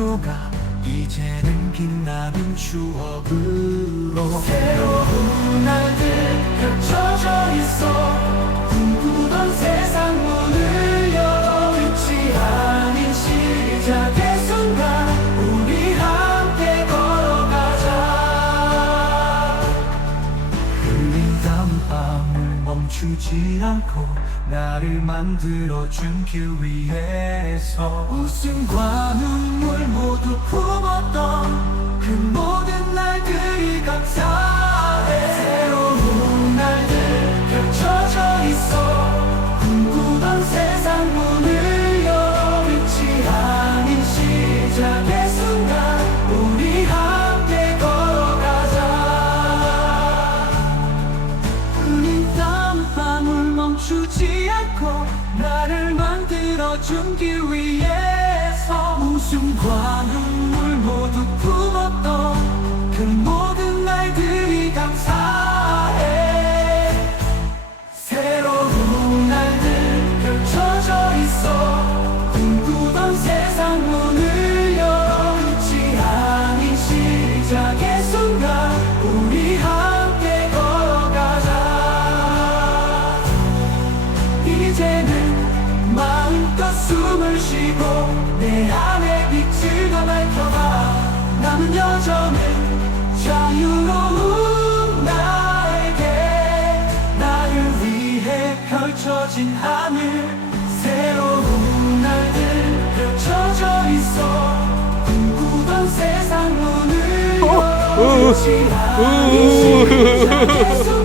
조각 이제는 빛나는 추억으로 새로운 날들 펼쳐져 있어. 꿈꾸던 세상 문을 열어 끝이 아닌 시작의 순간 우리 함께 걸어가자. 흘린 땀방울 멈추지 않고 나를 만들어준 길 위에서 웃음과 길 위에서 웃음과 눈물 모두 품었던 그 모든 날들이 감사해. 새로운 날들 펼쳐져 있어. 꿈꾸던 세상 문을 열어 끝이 아닌 시작의 순간 우리 함께 걸어가자. 이제는 숨을 쉬고 내 안에 빛을 더 밝혀봐. 남은 여정은 자유로운 나에게 나를 위해 펼쳐진 하늘 새로운 날들 펼쳐져 있어. 꿈꾸던 세상 문을 열어? 끝이 아닌 시작의 순간